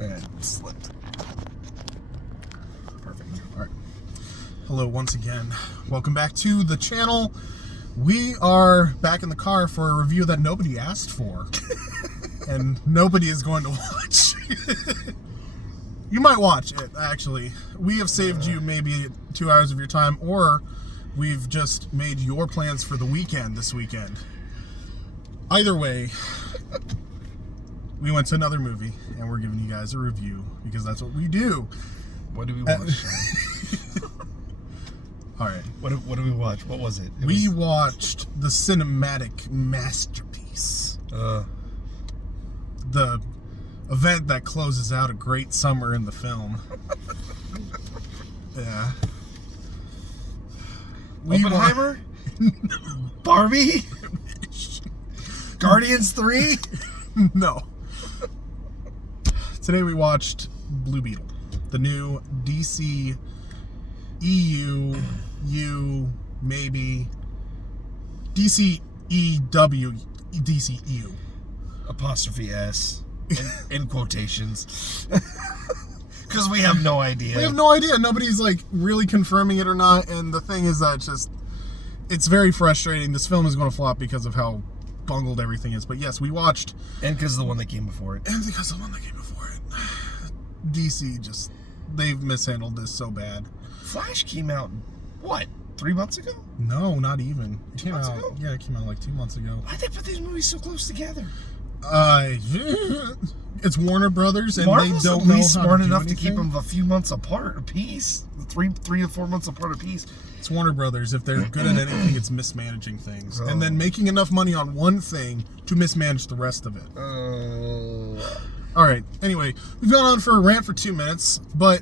And it slipped. Perfect. All right. Hello once again. Welcome back to the channel. We are back in the car for a review that nobody asked for. And nobody is going to watch. You might watch it, actually. We have saved you maybe 2 hours of your time, or we've just made your plans for the weekend this weekend. Either way, we went to another movie, and we're giving you guys a review, because that's what we do. What did we watch? All right. What did we watch? What was it? We watched the cinematic masterpiece. The event that closes out a great summer in the film. Yeah. Oppenheimer? Barbie? Guardians 3? No. Today we watched Blue Beetle, the new DC maybe DCEW. Apostrophe S. In quotations. Because we have no idea. We have no idea. Nobody's like really confirming it or not. And the thing is that it's very frustrating. This film is going to flop because of how bungled everything is. But yes, we watched. And because of the one that came before it. And because of the one that came before it. DC they've mishandled this so bad. Flash came out, what, 3 months ago? No, not even. It 2 months ago? Yeah, it came out like 2 months ago. Why'd they put these movies so close together? It's Warner Brothers, and Marvel's they don't at know least how smart to do enough to anything. keep them a few months apart a piece. Three to 4 months apart a piece. It's Warner Brothers. If they're good at anything, it's mismanaging things. And then making enough money on one thing to mismanage the rest of it. All right. Anyway, we've gone on for a rant for 2 minutes. But,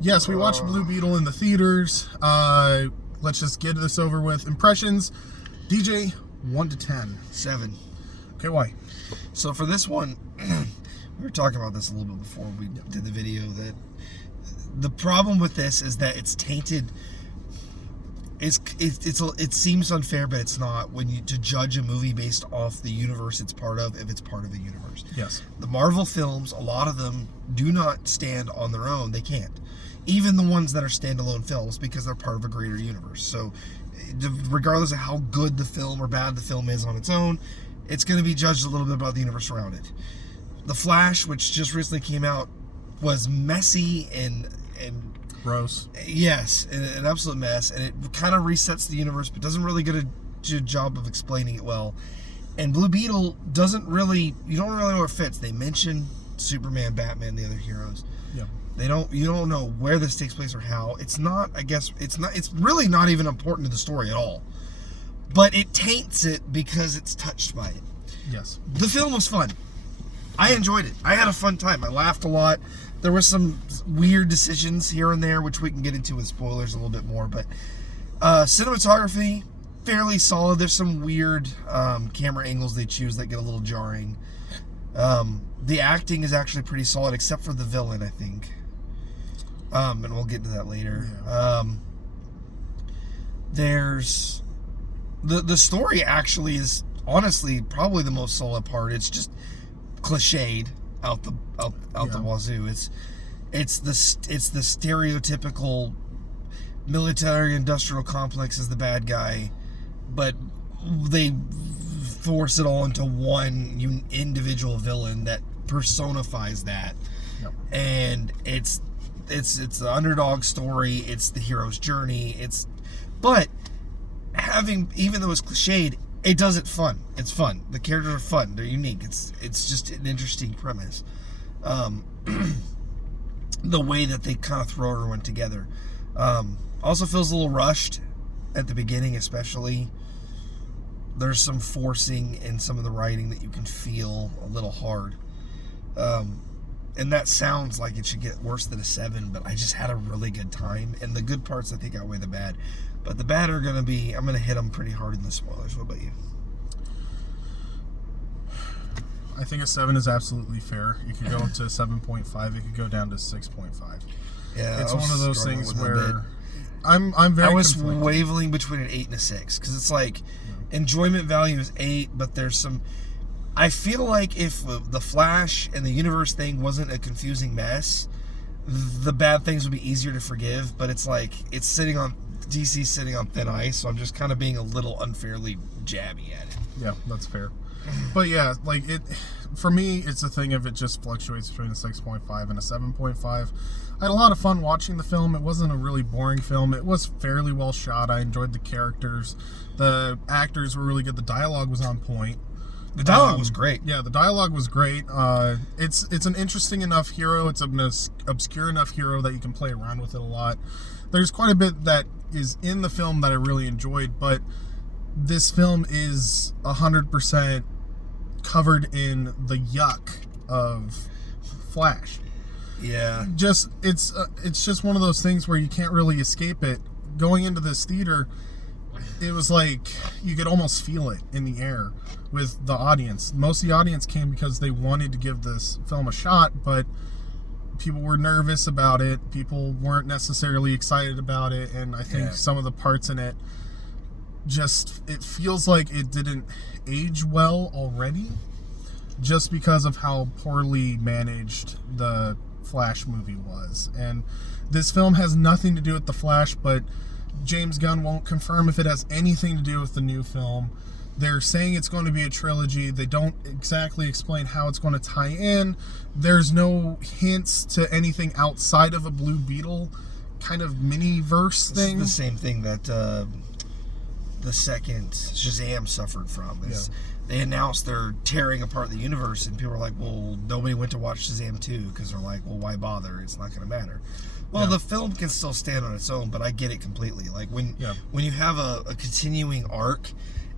yes, we watched Blue Beetle in the theaters. Let's just get this over with. Impressions, DJ, 1 to 10. 7. Okay, why? So for this one, we were talking about this a little bit before we did the video, that the problem with this is that it's tainted. It seems unfair, but it's not, when you to judge a movie based off the universe it's part of, if it's part of a universe. Yes. The Marvel films, a lot of them do not stand on their own. They can't. Even the ones that are standalone films, because they're part of a greater universe. So regardless of how good the film or bad the film is on its own, it's going to be judged a little bit about the universe around it. The Flash, which just recently came out, was messy and Gross. yes, an absolute mess, and it kind of resets the universe, but doesn't really get a job of explaining it well. And Blue Beetle you don't really know where it fits. They mention Superman, Batman, the other heroes. Yeah. You don't know where this takes place or how. It's really not even important to the story at all. But it taints it because it's touched by it. Yes. The film was fun. I enjoyed it. I had a fun time. I laughed a lot. There were some weird decisions here and there, which we can get into with spoilers a little bit more. But cinematography, fairly solid. There's some weird camera angles they choose that get a little jarring. The acting is actually pretty solid, except for the villain, I think. And we'll get to that later. Yeah. There's... The story actually is honestly probably the most solid part. It's just cliched out the wazoo. It's the stereotypical military industrial complex is the bad guy, but they force it all into one individual villain that personifies that. Yep. And it's the underdog story. It's the hero's journey. But even though it's cliched, it does it fun. It's fun. The characters are fun. They're unique. It's just an interesting premise. The way that they kind of throw everyone together. Also feels a little rushed at the beginning, especially. There's some forcing in some of the writing that you can feel a little hard. And that sounds like it should get worse than a 7, but I just had a really good time. And the good parts, I think, outweigh the bad. But the bad are going to be, I'm going to hit them pretty hard in the spoilers. What about you? I think a 7 is absolutely fair. You could go to 7.5. It could go down to 6.5. Yeah, it's one of those things where I'm very. I was conflicted. wavering between an 8 and a 6 because it's like enjoyment value is 8, but there's some. I feel like if the Flash and the universe thing wasn't a confusing mess, the bad things would be easier to forgive. But it's like DC's sitting on thin ice, so I'm just kind of being a little unfairly jabby at it. Yeah, that's fair. But yeah, like for me, it's a thing of it just fluctuates between a 6.5 and a 7.5. I had a lot of fun watching the film. It wasn't a really boring film. It was fairly well shot. I enjoyed the characters. The actors were really good. The dialogue was on point. The dialogue was great. Yeah, the dialogue was great. It's an interesting enough hero. It's an obscure enough hero that you can play around with it a lot. There's quite a bit that is in the film that I really enjoyed, but this film is 100% covered in the yuck of Flash. Yeah. It's just one of those things where you can't really escape it. Going into this theater, it was like you could almost feel it in the air with the audience. Most of the audience came because they wanted to give this film a shot, but people were nervous about it. People weren't necessarily excited about it, and I think some of the parts in it it feels like it didn't age well already, just because of how poorly managed the Flash movie was. And this film has nothing to do with the Flash, but James Gunn won't confirm if it has anything to do with the new film. They're saying it's going to be a trilogy. They don't exactly explain how it's going to tie in. There's no hints to anything outside of a Blue Beetle kind of mini-verse thing. It's the same thing that the second Shazam suffered from. They announced they're tearing apart the universe, and people are like, well, nobody went to watch Shazam 2 because they're like, well, why bother? It's not going to matter. Well, the film can still stand on its own, but I get it completely. Like when you have a continuing arc,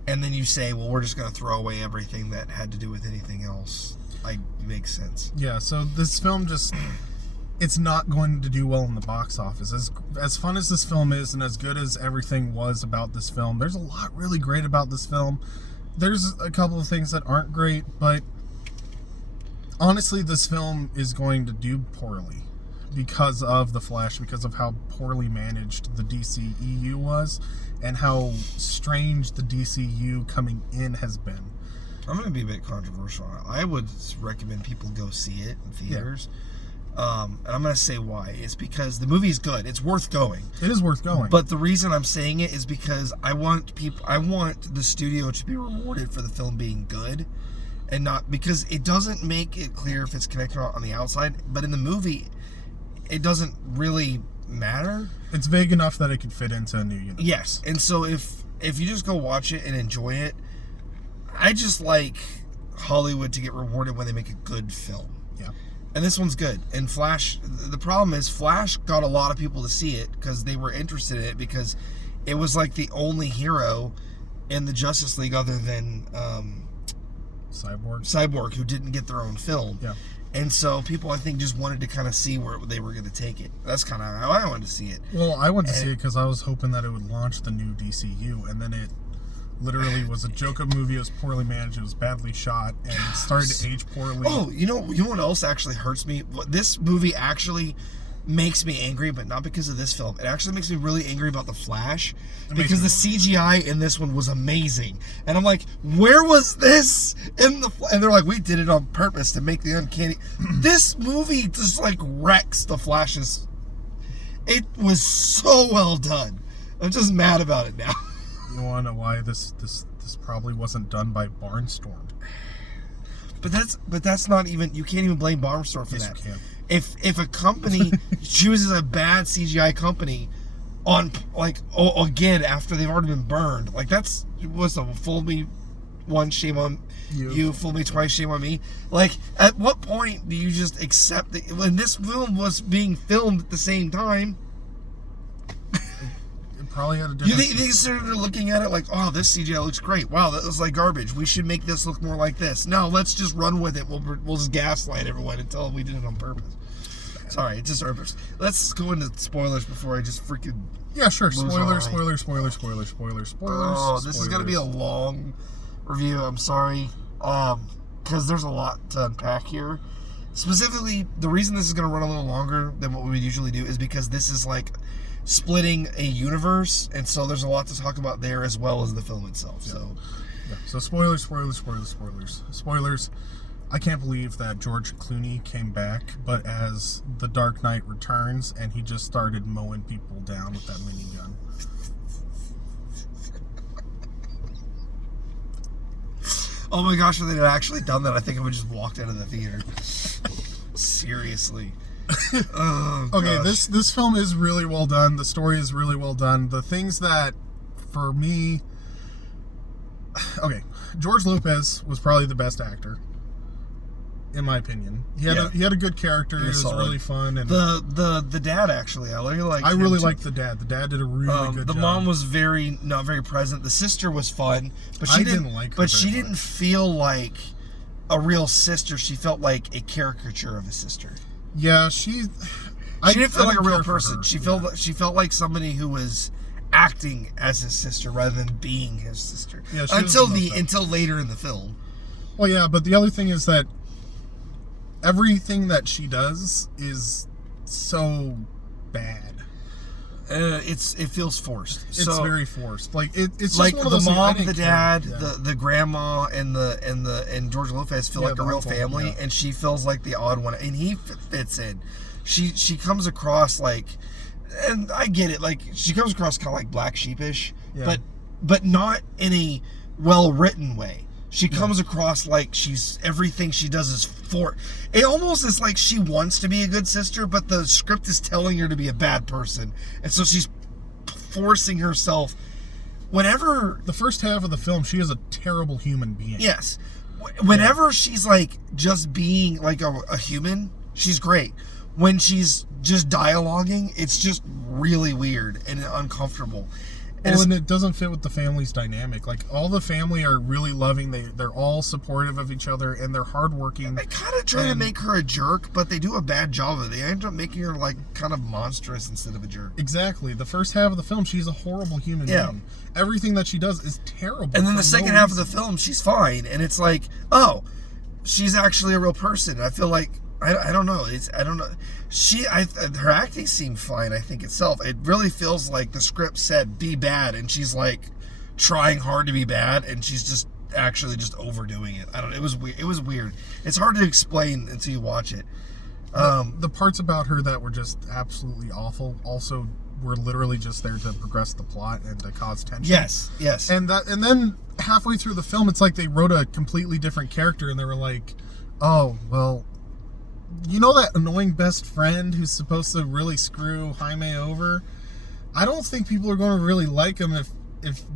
and then you say, well, we're just going to throw away everything that had to do with anything else, it makes sense. Yeah, so this film it's not going to do well in the box office. As fun as this film is, and as good as everything was about this film, there's a lot really great about this film. There's a couple of things that aren't great, but honestly, this film is going to do poorly because of the Flash, because of how poorly managed the DCEU was, and how strange the DCU coming in has been. I'm going to be a bit controversial. I would recommend people go see it in theaters. Yeah. And I'm going to say why. It's because the movie's good. It's worth going. It is worth going. But the reason I'm saying it is because I want the studio to be rewarded for the film being good, and not because it doesn't make it clear if it's connected on the outside, but in the movie, it doesn't really matter. It's vague enough that it could fit into a new universe. Yes. And so if you just go watch it and enjoy it, I just like Hollywood to get rewarded when they make a good film. Yeah. And this one's good. And Flash, the problem is Flash got a lot of people to see it because they were interested in it, because it was like the only hero in the Justice League other than Cyborg, who didn't get their own film. Yeah. And so people, I think, just wanted to kind of see where they were going to take it. That's kind of how I wanted to see it. Well, I wanted to see it because I was hoping that it would launch the new DCU, and then it literally was a joke-up movie. It was poorly managed. It was badly shot, and it started to age poorly. Oh, you know what else actually hurts me? This movie actually makes me angry, but not because of this film. It actually makes me really angry about The Flash, because the CGI in this one was amazing. And I'm like, where was this in the... And they're like, we did it on purpose to make the uncanny... This movie just, wrecks The Flash's... It was so well done. I'm just mad about it now. You want to know why this probably wasn't done by Barnstorm? But that's not even... You can't even blame Barnstorm for that. Yes, you can. If a company chooses a bad CGI company on again after they've already been burned, that's fool me once, shame on you, fool me twice, shame on me. At what point do you just accept that when this film was being filmed at the same time? It probably had a different... You think they started looking at it like, oh, this CGI looks great. Wow, that looks like garbage. We should make this look more like this. No, let's just run with it. We'll just gaslight everyone and tell them we did it on purpose. Sorry, it's just purpose. Let's go into spoilers before I just freaking... Yeah, sure. Spoilers. Oh, this is going to be a long review. I'm sorry. Because there's a lot to unpack here. Specifically, the reason this is going to run a little longer than what we would usually do is because this is splitting a universe, and so there's a lot to talk about there as well as the film itself. So Yeah. So spoilers. I can't believe that George Clooney came back, but as The Dark Knight Returns, and he just started mowing people down with that minigun. Oh my gosh, if they had actually done that, I think I would just walked out of the theater. Seriously. Oh, okay, gosh. this film is really well done. The story is really well done. The things that, for me... Okay, George Lopez was probably the best actor, in my opinion. He had a good character. It was really fun. And the dad, actually, I really liked the dad. The dad did a really good job. The mom was not very present. The sister was fun, but she didn't like her. But she didn't feel like a real sister. She felt like a caricature of a sister. Yeah, she didn't feel like a real person. She felt like somebody who was acting as his sister rather than being his sister. Yeah, until later in the film. Well, yeah, but the other thing is that everything that she does is so bad. It feels forced. It's very forced. Like it's just like one of the those mom, things the dad, the grandma, and George Lopez feel like a real family, and she feels like the odd one, and he fits in. She comes across like, and I get it, like she comes across kind of like black sheepish, but not in a well written way. She comes across like everything she does is it almost is like she wants to be a good sister, but the script is telling her to be a bad person. And so she's forcing herself. Whenever... The first half of the film, she is a terrible human being. Yes. Whenever she's like just being like a human, she's great. When she's just dialoguing, it's just really weird and uncomfortable. And it doesn't fit with the family's dynamic. Like, all the family are really loving. They're all supportive of each other, and they're hardworking. They kind of try to make her a jerk, but they do a bad job of it. They end up making her, like, kind of monstrous instead of a jerk. Exactly. The first half of the film, she's a horrible human being. Everything that she does is terrible. And then the second half of the film, she's fine. And it's like, oh, she's actually a real person. I feel like... I don't know. I don't know. Her acting seemed fine, I think, itself. It really feels like the script said, be bad, and she's, like, trying hard to be bad, and she's just actually just overdoing it. I don't know. It was weird. It was weird. It's hard to explain until you watch it. The parts about her that were just absolutely awful also were literally just there to progress the plot and to cause tension. Yes. And then halfway through the film, it's like they wrote a completely different character, and they were like, oh, well... You know that annoying best friend who's supposed to really screw Jaime over? I don't think people are going to really like him if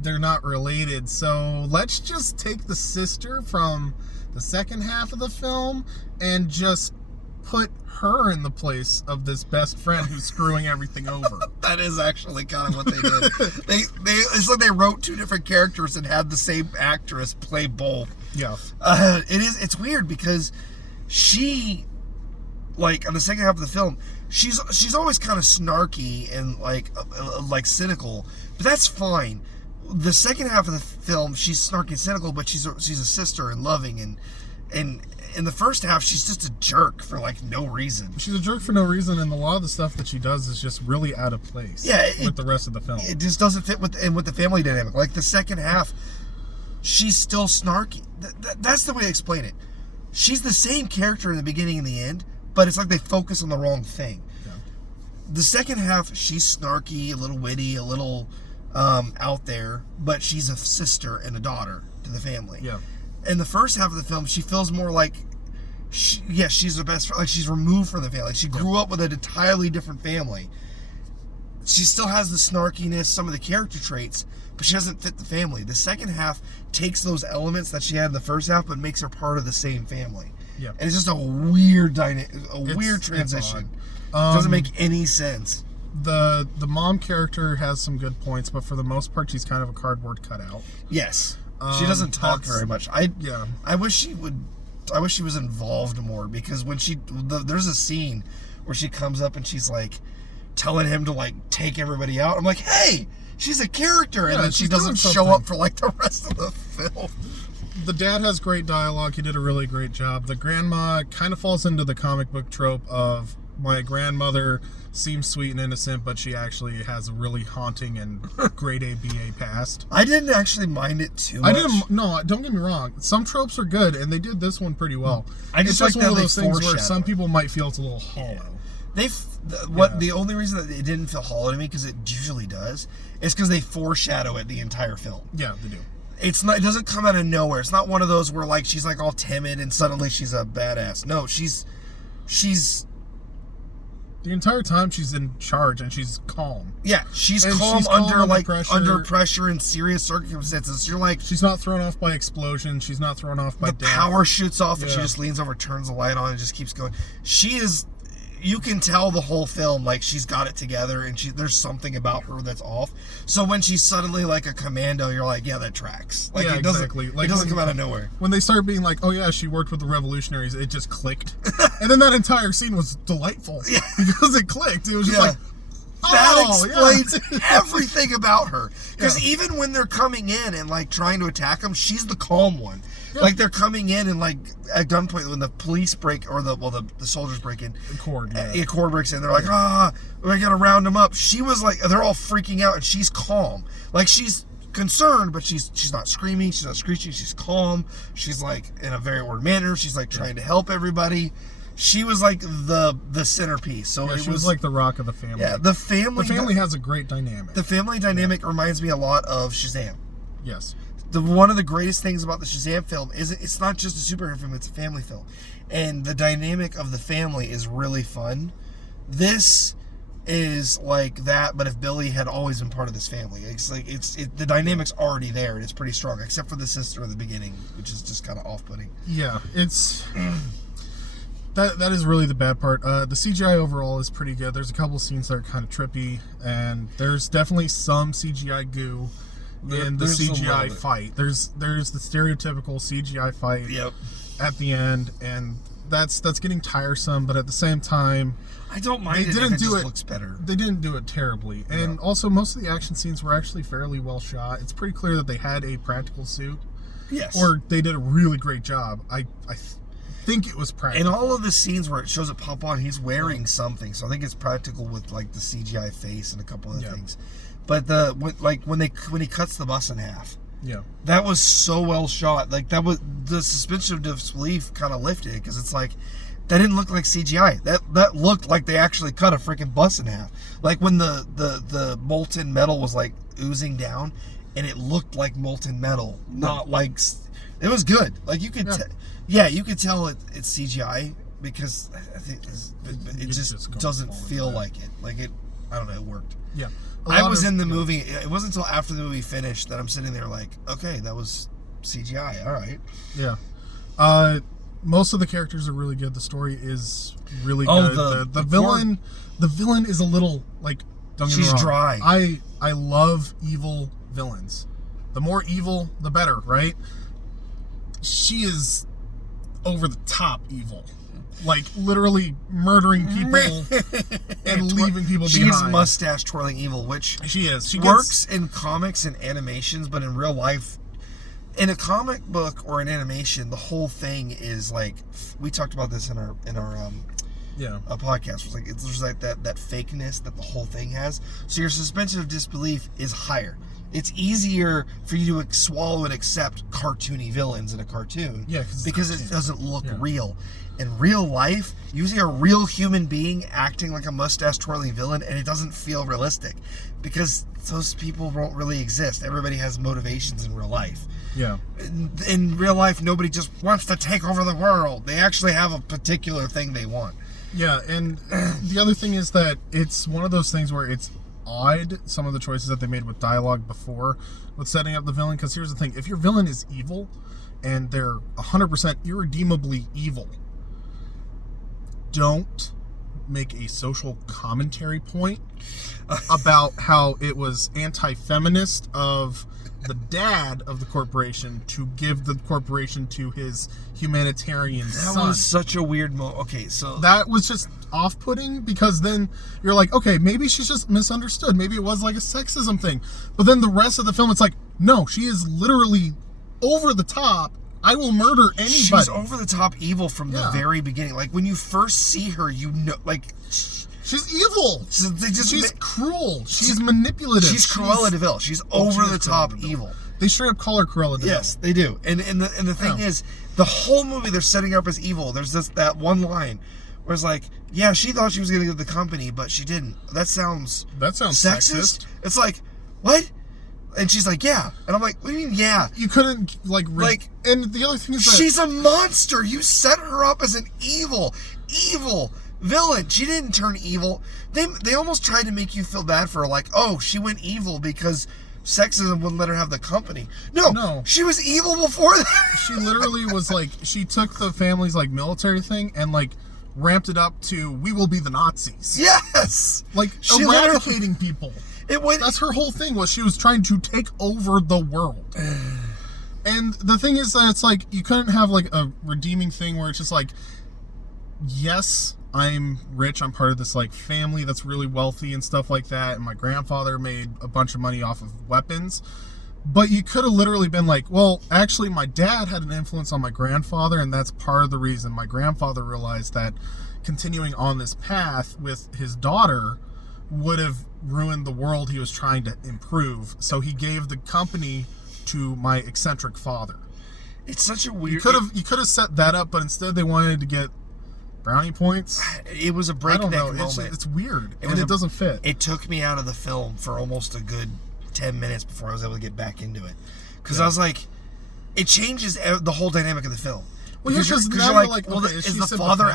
they're not related. So let's just take the sister from the second half of the film and just put her in the place of this best friend who's screwing everything over. That is actually kind of what they did. It's like they wrote two different characters and had the same actress play both. Yeah. It's weird because she... Like, on the second half of the film, she's always kind of snarky and, like cynical. But that's fine. The second half of the film, she's snarky and cynical, but she's a sister and loving. And in the first half, she's just a jerk for, like, no reason. She's a jerk for no reason, and a lot of the stuff that she does is just really out of place with the rest of the film. It just doesn't fit with the family dynamic. Like, the second half, she's still snarky. That's the way to explain it. She's the same character in the beginning and the end, but it's like they focus on the wrong thing. Yeah. The second half, she's snarky, a little witty, a little out there, but she's a sister and a daughter to the family. Yeah. In the first half of the film, she feels more like, she's the best friend. Like, she's removed from the family. She grew up with an entirely different family. She still has the snarkiness, some of the character traits, but she doesn't fit the family. The second half takes those elements that she had in the first half, but makes her part of the same family. Yeah. And it's just a weird weird transition. It doesn't make any sense. The mom character has some good points, but for the most part, she's kind of a cardboard cutout. Yes. She doesn't talk very much. I wish she would. I wish she was involved more, because when there's a scene where she comes up and she's like telling him to like take everybody out. I'm like, hey, she's a character, and then she doesn't show up for like the rest of the film. The dad has great dialogue. He did a really great job. The grandma kind of falls into the comic book trope of my grandmother seems sweet and innocent, but she actually has a really haunting and grade A BA past. I didn't actually mind it too much. No, don't get me wrong. Some tropes are good, and they did this one pretty well. It's just one of those things where some people might feel it's a little hollow. The only reason that it didn't feel hollow to me, because it usually does, is because they foreshadow it the entire film. Yeah, they do. It's not. It doesn't come out of nowhere. It's not one of those where like she's like all timid and suddenly she's a badass. No, she's the entire time she's in charge and she's calm. Yeah, she's calm under pressure in serious circumstances. You're like, she's not thrown off by explosions. She's not thrown off by the power shoots off and she just leans over, turns the light on, and just keeps going. She is. You can tell the whole film, like, she's got it together, and there's something about her that's off. So when she's suddenly like a commando, you're like, yeah, that tracks. Like, it doesn't come out of nowhere. When they start being like, oh yeah, she worked with the revolutionaries, it just clicked. And then that entire scene was delightful because it clicked. It was just like, that explains everything about her. Because even when they're coming in and like trying to attack them, she's the calm one. Yeah. Like they're coming in and like at gunpoint when the police break or the soldiers break in. The cord breaks in. They're like, we gotta round them up. She was like, they're all freaking out and she's calm. Like she's concerned, but she's not screaming. She's not screeching. She's calm. She's like in a very ordered manner. She's like trying to help everybody. She was like the centerpiece. So she was like the rock of the family. Yeah, the family has a great dynamic. The family dynamic reminds me a lot of Shazam. Yes. One of the greatest things about the Shazam film is it's not just a superhero film, it's a family film. And the dynamic of the family is really fun. This is like that, but if Billy had always been part of this family. It's like the dynamic's already there and it's pretty strong, except for the sister in the beginning, which is just kind of off-putting. Yeah, it's that is really the bad part. The CGI overall is pretty good. There's a couple scenes that are kind of trippy, and there's definitely some CGI goo in the CGI fight. There's the stereotypical CGI fight at the end, and that's getting tiresome, but at the same time, I don't mind it if it just looks better. They didn't do it terribly. And also most of the action scenes were actually fairly well shot. It's pretty clear that they had a practical suit. Yes. Or they did a really great job. I think it was practical. In all of the scenes where it shows it pop on, he's wearing something, so I think it's practical with like the CGI face and a couple other things. But when he cuts the bus in half, that was so well shot. Like that was the suspension of disbelief kind of lifted because it's like that didn't look like CGI. That looked like they actually cut a freaking bus in half. Like when the molten metal was like oozing down, and it looked like molten metal, not like it was good. Like you could, you could tell it's CGI because I think it just doesn't feel like it. Like it, I don't know. It worked. Yeah. I was in the movie. It wasn't until after the movie finished that I'm sitting there like, okay, that was CGI. All right. Yeah. Most of the characters are really good. The story is really good. The villain is a little like. Don't get me wrong. She's dry. I love evil villains. The more evil, the better, right? She is over the top evil. Like literally murdering people and leaving people behind. She's mustache twirling evil, which she is. She works in comics and animations, but in real life, in a comic book or an animation, the whole thing is like we talked about this in our a podcast. It's like there's like that fakeness that the whole thing has. So your suspension of disbelief is higher. It's easier for you to swallow and accept cartoony villains in a cartoon, because it doesn't look real. In real life, you see a real human being acting like a mustache twirling villain, and it doesn't feel realistic because those people don't really exist. Everybody has motivations in real life. Yeah. In real life, nobody just wants to take over the world. They actually have a particular thing they want. Yeah, and the other thing is that it's one of those things where it's odd, some of the choices that they made with dialogue before with setting up the villain, because here's the thing. If your villain is evil and they're 100% irredeemably evil, don't make a social commentary point about how it was anti-feminist of the dad of the corporation to give the corporation to his humanitarian son. That was such a weird moment. Okay, so that was just off-putting, because then you're like, okay, maybe she's just misunderstood. Maybe it was like a sexism thing. But then the rest of the film, it's like, no, she is literally over the top I will murder anybody. She's over the top evil from the Yeah. very beginning. Like when you first see her, you know, like she's evil. She's cruel. She's manipulative. She's Cruella de Vil. She's over the top evil. They straight up call her Cruella de Vil. Yes, they do. And the thing is, the whole movie they're setting her up as evil. There's that one line where it's like, yeah, she thought she was going to get the company, but she didn't. That sounds sexist. It's like, what? And she's like, yeah. And I'm like, what do you mean, yeah? You couldn't, and the other thing is that... She's a monster. You set her up as an evil villain. She didn't turn evil. They almost tried to make you feel bad for her, like, oh, she went evil because sexism wouldn't let her have the company. No. She was evil before that. She literally was like, she took the family's, military thing and, ramped it up to, we will be the Nazis. Yes! She eradicating people. That's her whole thing, was she was trying to take over the world. And the thing is that it's you couldn't have a redeeming thing where it's just yes, I'm rich, I'm part of this family that's really wealthy and stuff like that, and my grandfather made a bunch of money off of weapons. But you could have literally been well, actually my dad had an influence on my grandfather, and that's part of the reason my grandfather realized that continuing on this path with his daughter would have ruined the world he was trying to improve. So he gave the company to my eccentric father. It's such a weird... You could have set that up, but instead they wanted to get brownie points. It was a breakneck moment. It's weird, and it doesn't fit. It took me out of the film for almost a good 10 minutes before I was able to get back into it. Because I was like, it changes the whole dynamic of the film. Well, because you're like, well, okay, is the father...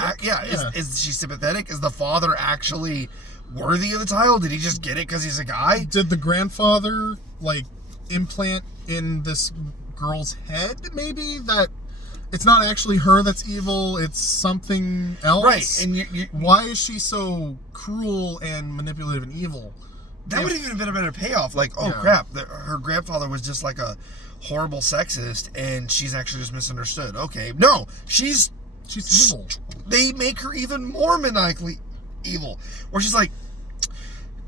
Is she sympathetic? Is the father actually worthy of the title? Did he just get it because he's a guy? Did the grandfather implant in this girl's head maybe that it's not actually her that's evil, it's something else? Right. And why is she so cruel and manipulative and evil? That would have even been a better payoff. Crap, her grandfather was just a horrible sexist and she's actually just misunderstood. Okay, no, she's evil. They make her even more maniacally evil, where she's like,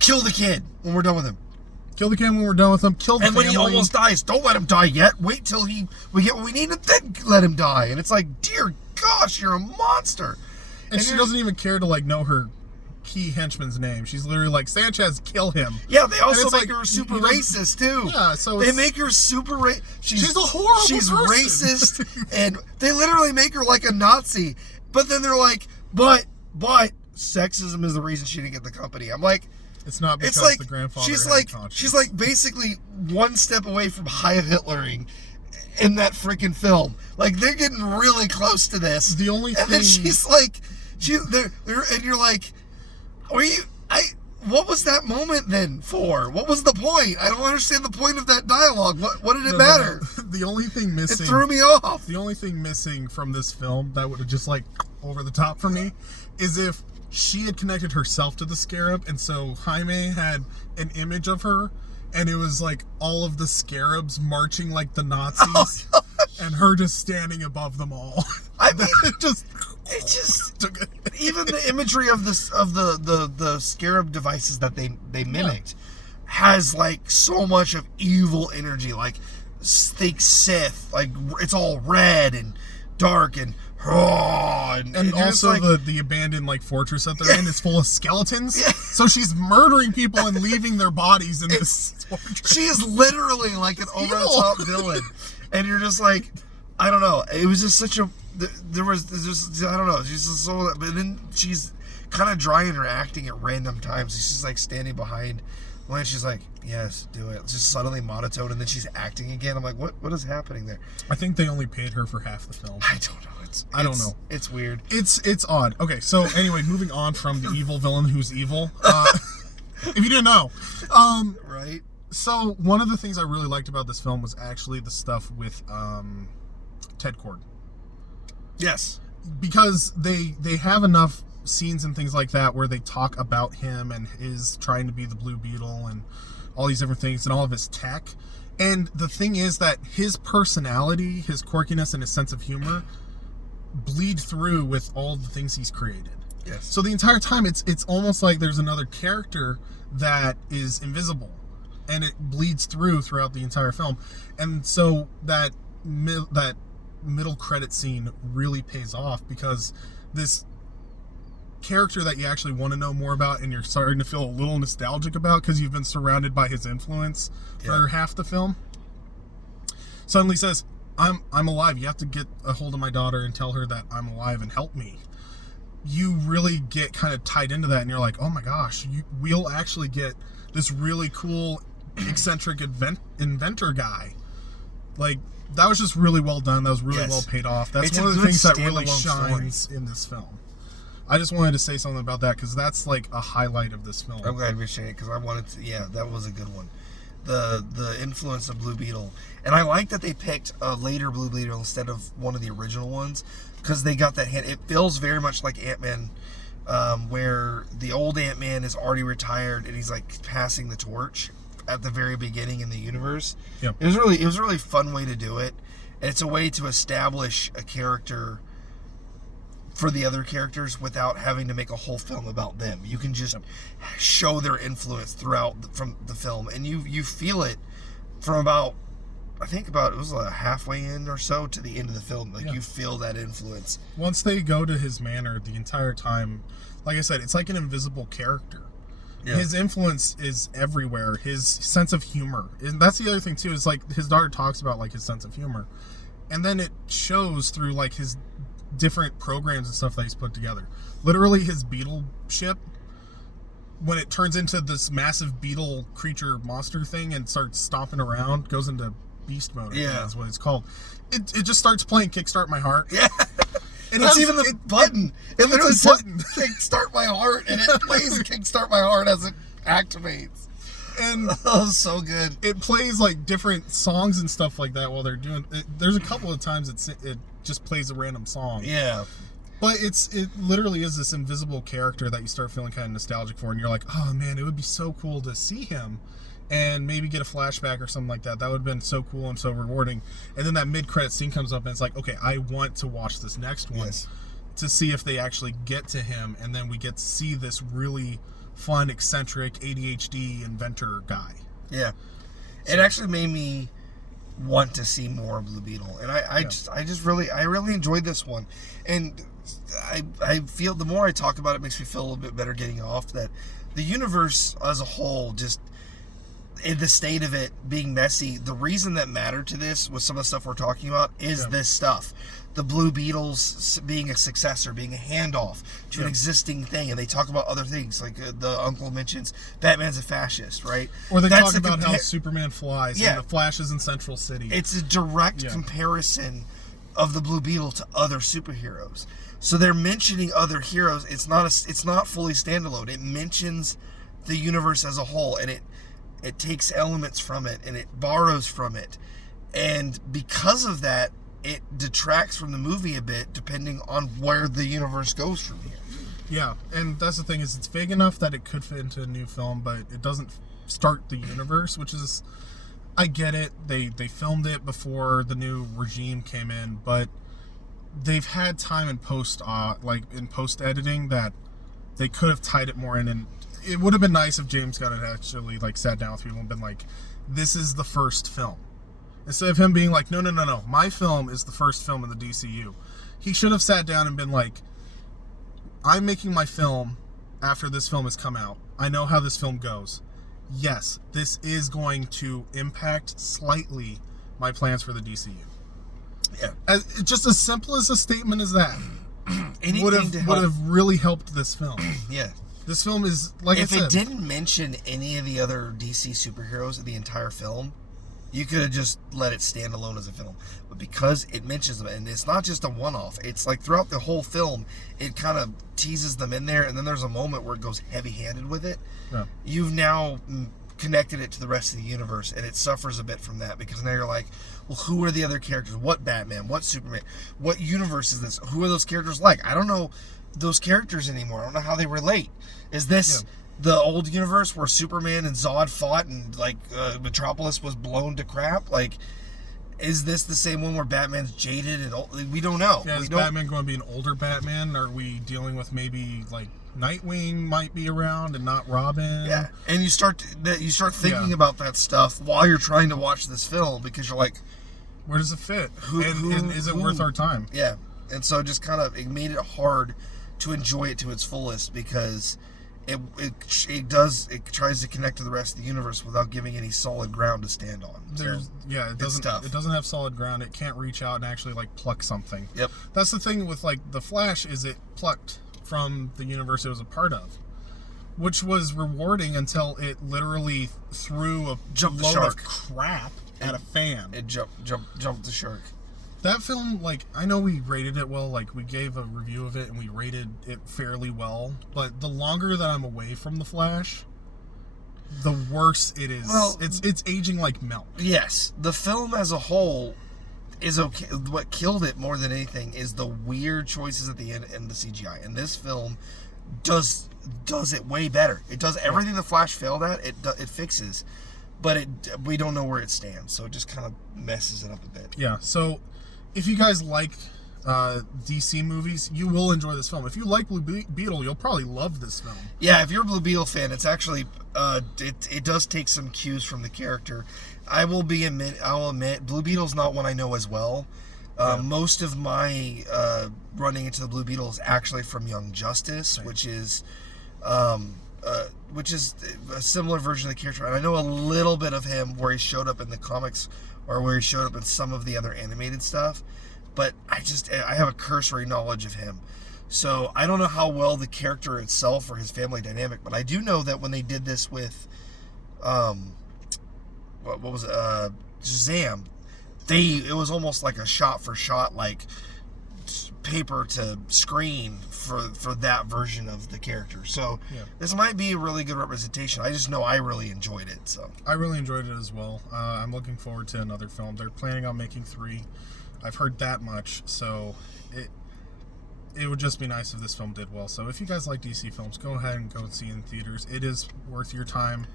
kill the kid when we're done with him. Kill the kid when we're done with him. Kill the family. And when he almost dies, don't let him die yet. Wait till we get what we need and then let him die. And it's like, dear gosh, you're a monster. And she doesn't even care to know her key henchman's name. She's literally Sanchez, kill him. Yeah, they also make her super racist too. Yeah, so they make her super racist. She's a horrible She's person. Racist, and they literally make her like a Nazi. But then they're like, but sexism is the reason she didn't get the company. I'm like, it's not because the grandfather. She's basically one step away from Heil Hitlering in that freaking film. They're getting really close to this. The only thing, and then she's and you're like, what was that moment then for? What was the point? I don't understand the point of that dialogue. What did it matter? No. The only thing missing... It threw me off. The only thing missing from this film that would have just over the top for me is if she had connected herself to the Scarab, and so Jaime had an image of her, and it was all of the Scarabs marching like the Nazis, and her just standing above them all. I mean, it just even the imagery of the Scarab devices that they mimicked has so much of evil energy, think Sith, it's all red and dark and also the abandoned fortress that they're in is full of skeletons. Yeah. So she's murdering people and leaving their bodies in this fortress. She is literally an over the top villain, and you're just I don't know. It was just such a there's just I don't know. She's just so, but then she's kind of dry in her acting at random times. She's just standing behind when she's like, yes, do it. It's just suddenly monotone, and then she's acting again. I'm like, what is happening there? I think they only paid her for half the film. I don't know. I don't know. It's weird. It's odd. Okay, so anyway, moving on from the evil villain who's evil. If you didn't know. Right. So one of the things I really liked about this film was actually the stuff with Ted Kord. Yes. Because they have enough scenes and things like that where they talk about him and his trying to be the Blue Beetle and all these different things and all of his tech. And the thing is that his personality, his quirkiness, and his sense of humor bleed through with all the things he's created. Yes. So the entire time it's almost like there's another character that is invisible, and it bleeds throughout the entire film. And so that middle credit scene really pays off, because this character that you actually want to know more about and you're starting to feel a little nostalgic about because you've been surrounded by his influence for half the film, suddenly says, I'm alive. You have to get a hold of my daughter and tell her that I'm alive and help me. You really get kind of tied into that, and you're like, oh my gosh, we'll actually get this really cool eccentric inventor guy. Like, that was just really well done. That was really well paid off. That's one of the things that really shines in this film. I just wanted to say something about that because that's like a highlight of this film. I'm glad we shared it because I wanted to. Yeah, that was a good one. The influence of Blue Beetle, and I like that they picked a later Blue Beetle instead of one of the original ones, because they got that hint. It feels very much like Ant-Man, where the old Ant-Man is already retired and he's like passing the torch at the very beginning in the universe. Yep. It was a really fun way to do it, and it's a way to establish a character for the other characters without having to make a whole film about them. You can just show their influence throughout from the film, and you feel it from about it was halfway in or so to the end of the film. Like, you feel that influence. Once they go to his manor, the entire time, like I said, it's like an invisible character. Yeah. His influence is everywhere. His sense of humor, and that's the other thing too, is like his daughter talks about like his sense of humor, and then it shows through like his different programs and stuff that he's put together. Literally, his Beetle ship, when it turns into this massive beetle creature monster thing and starts stomping around, goes into beast mode. That's what it's called. It just starts playing Kickstart My Heart. Yeah. And it's even the button. It literally says Kickstart My Heart, and it plays Kickstart My Heart as it activates. And so good. It plays like different songs and stuff like that while they're doing it. There's a couple of times it just plays a random song. Yeah. But it literally is this invisible character that you start feeling kind of nostalgic for, and you're like, oh man, it would be so cool to see him and maybe get a flashback or something like that. That would have been so cool and so rewarding. And then that mid-credit scene comes up, and it's like, okay, I want to watch this next one to see if they actually get to him, and then we get to see this really fun, eccentric, ADHD inventor guy. Yeah. It actually made me want to see more of Blue Beetle, and I really enjoyed this one. And I feel the more I talk about it, makes me feel a little bit better getting off that the universe as a whole, just in the state of it being messy, the reason that mattered to this was some of the stuff we're talking about is this stuff. The Blue Beetles being a successor, being a handoff to an existing thing, and they talk about other things, like the uncle mentions Batman's a fascist, right? Or they talk about how Superman flies and the Flash is in Central City. It's a direct comparison of the Blue Beetle to other superheroes. So they're mentioning other heroes. It's not fully standalone. It mentions the universe as a whole, and it takes elements from it, and it borrows from it. And because of that, it detracts from the movie a bit, depending on where the universe goes from here. Yeah, and that's the thing, is it's big enough that it could fit into a new film, but it doesn't start the universe, which is, I get it. They filmed it before the new regime came in, but they've had time in post editing that they could have tied it more in, and it would have been nice if James Gunn had actually like sat down with people and been like, this is the first film. Instead of him being like, no, my film is the first film in the DCU. He should have sat down and been like, I'm making my film after this film has come out. I know how this film goes. Yes, this is going to impact slightly my plans for the DCU. Yeah. Just as simple as a statement as that would have really helped this film. Yeah. This film is, like I said, if it didn't mention any of the other DC superheroes in the entire film, you could have just let it stand alone as a film. But because it mentions them, and it's not just a one-off, it's like throughout the whole film, it kind of teases them in there, and then there's a moment where it goes heavy-handed with it. Yeah. You've now connected it to the rest of the universe, and it suffers a bit from that, because now you're like, well, who are the other characters? What Batman? What Superman? What universe is this? Who are those characters like? I don't know those characters anymore. I don't know how they relate. Is this the old universe where Superman and Zod fought and like Metropolis was blown to crap? Like, is this the same one where Batman's jaded and old? We don't know. Yeah, is Batman going to be an older Batman? Are we dealing with maybe like Nightwing might be around and not Robin? Yeah, and you start thinking about that stuff while you're trying to watch this film, because you're like, Where does it fit? Is it worth our time? Yeah. And so just kind of, it made it hard to enjoy it to its fullest because it tries to connect to the rest of the universe without giving any solid ground to stand on. It doesn't have solid ground. It can't reach out and actually like pluck something. Yep. That's the thing with like the Flash, is it plucked from the universe it was a part of, which was rewarding until it literally threw a load of crap at a fan. It jumped the shark. That film, like, I know we rated it well, like, we gave a review of it and we rated it fairly well, but the longer that I'm away from The Flash, the worse it is. Well, it's aging like milk. Yes. The film as a whole is okay. What killed it more than anything is the weird choices at the end and the CGI. And this film does it way better. It does everything The Flash failed at, it fixes, but we don't know where it stands, so it just kind of messes it up a bit. Yeah, so if you guys like DC movies, you will enjoy this film. If you like Blue Beetle, you'll probably love this film. Yeah, if you're a Blue Beetle fan, it's actually it does take some cues from the character. I'll admit, Blue Beetle's not one I know as well. Most of my running into the Blue Beetle is actually from Young Justice, which is a similar version of the character. And I know a little bit of him where he showed up in the comics or where he showed up in some of the other animated stuff. But I have a cursory knowledge of him. So I don't know how well the character itself or his family dynamic, but I do know that when they did this with, what was it, Shazam, it was almost like a shot for shot, like paper to screen for that version of the character. So this might be a really good representation. I just know I really enjoyed it. So I really enjoyed it as well. I'm looking forward to another film. They're planning on making 3. I've heard that much, so it would just be nice if this film did well. So if you guys like DC films, go ahead and go and see it in theaters. It is worth your time.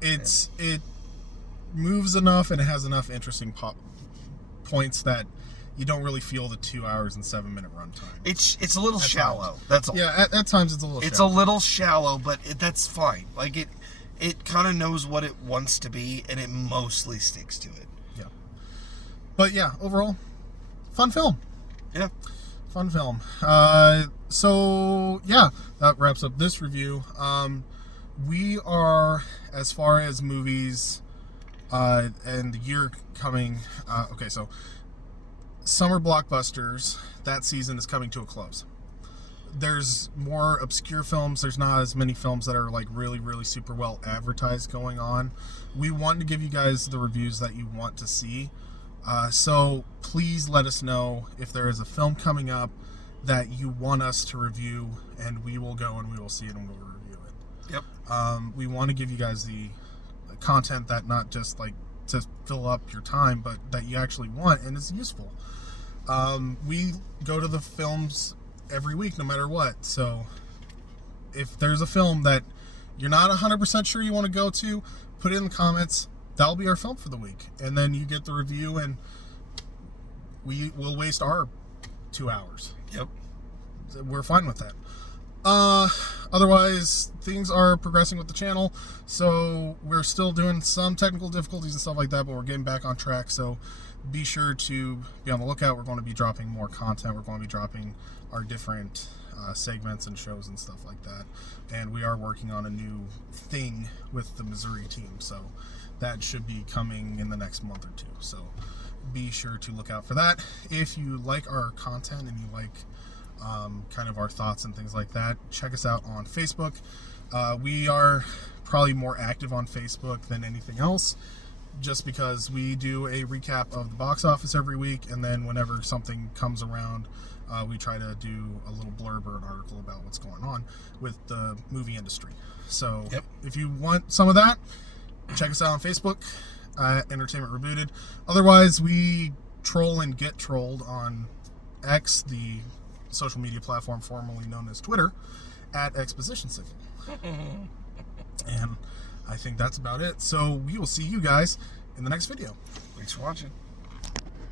It moves enough and it has enough interesting points that you don't really feel the 2 hours and 7-minute runtime. It's a little shallow. That's all. Yeah, at times it's a little. It's shallow. A little shallow, but that's fine. Like it kind of knows what it wants to be, and it mostly sticks to it. Yeah. But yeah, overall, fun film. Yeah. Fun film. So yeah, that wraps up this review. We are, as far as movies, and the year coming. Okay, so summer blockbusters, that season is coming to a close. There's more obscure films. There's not as many films that are like really, really super well advertised going on. We want to give you guys the reviews that you want to see. So please let us know if there is a film coming up that you want us to review, and we will go and we will see it and we'll review it. Yep. We want to give you guys the content that not just like to fill up your time, but that you actually want and is useful. We go to the films every week, no matter what. So if there's a film that you're not 100% sure you want to go to, put it in the comments. That'll be our film for the week. And then you get the review, and we will waste our 2 hours. Yep. We're fine with that. Otherwise, things are progressing with the channel. So we're still doing some technical difficulties and stuff like that, but we're getting back on track. So be sure to be on the lookout. We're going to be dropping more content. We're going to be dropping our different segments and shows and stuff like that. And we are working on a new thing with the Missouri team. So that should be coming in the next month or two. So be sure to look out for that. If you like our content and you like kind of our thoughts and things like that, check us out on Facebook. We are probably more active on Facebook than anything else, just because we do a recap of the box office every week, and then whenever something comes around, we try to do a little blurb or an article about what's going on with the movie industry. So if you want some of that, check us out on Facebook, Entertainment Rebooted. Otherwise, we troll and get trolled on X, the social media platform formerly known as Twitter, at Exposition Signal. And I think that's about it. So we will see you guys in the next video. Thanks for watching.